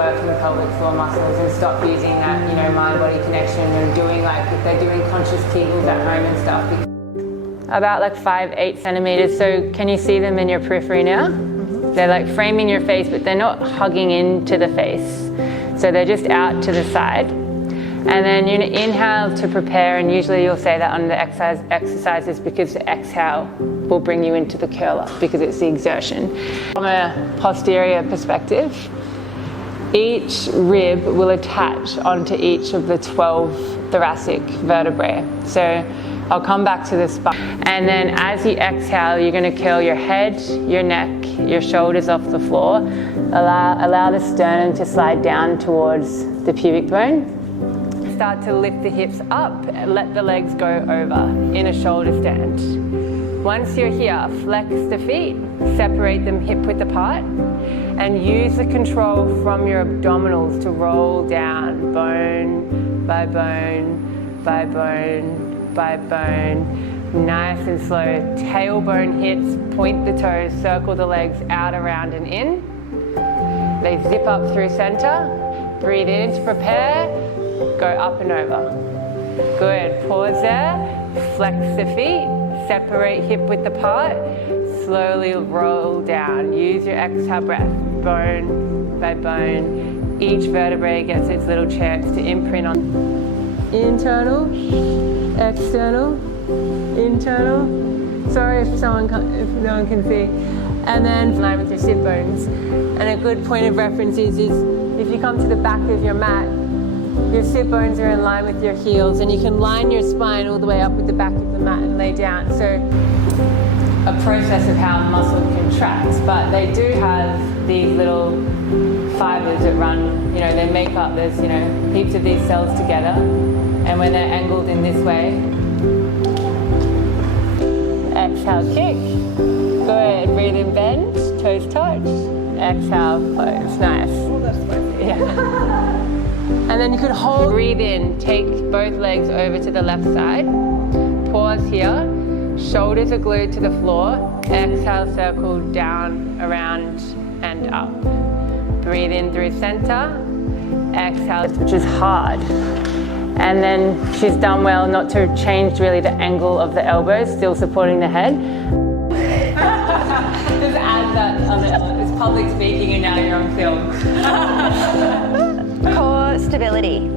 working pelvic floor muscles and stop using that, you know, mind-body connection and doing like, if they're doing conscious Kegels at home and stuff. About like 5-8 centimeters. So can you see them in your periphery now? They're like framing your face, but they're not hugging into the face. So they're just out to the side. And then you inhale to prepare, and usually you'll say that on the exercises because the exhale will bring you into the curl up because it's the exertion. From a posterior perspective, each rib will attach onto each of the 12 thoracic vertebrae. So I'll come back to the spine. And then as you exhale, you're going to curl your head, your neck, your shoulders off the floor. Allow the sternum to slide down towards the pubic bone. Start to lift the hips up and let the legs go over in a shoulder stand. Once you're here, flex the feet, separate them hip width apart, and use the control from your abdominals to roll down bone by bone by bone by bone. Nice and slow. Tailbone hits, point the toes, circle the legs out, around and in. They zip up through center. Breathe in to prepare. Go up and over. Good. Pause there. Flex the feet. Separate hip width apart. Slowly roll down. Use your exhale breath. Bone by bone. Each vertebrae gets its little chance to imprint on internal, external, internal. Sorry if no one can see. And then in line with your sit bones. And a good point of reference is if you come to the back of your mat, your sit bones are in line with your heels, and you can line your spine all the way up with the back of the mat and lay down. So a process of how muscle contracts, but they do have these little fibers that run, you know, they make up, there's, you know, heaps of these cells together, and when they're angled in this way, exhale, kick. Good. Breathe in, bend, toes touch. Exhale, close. Nice. Oh, that's spicy. Yeah. And then you could hold, breathe in, take both legs over to the left side. Pause here. Shoulders are glued to the floor. Exhale, circle down, around and up. Breathe in through center. Exhale, which is hard. And then she's done well not to change really the angle of the elbows, still supporting the head. Just add that on the, it's public speaking and now you're on film. Core stability.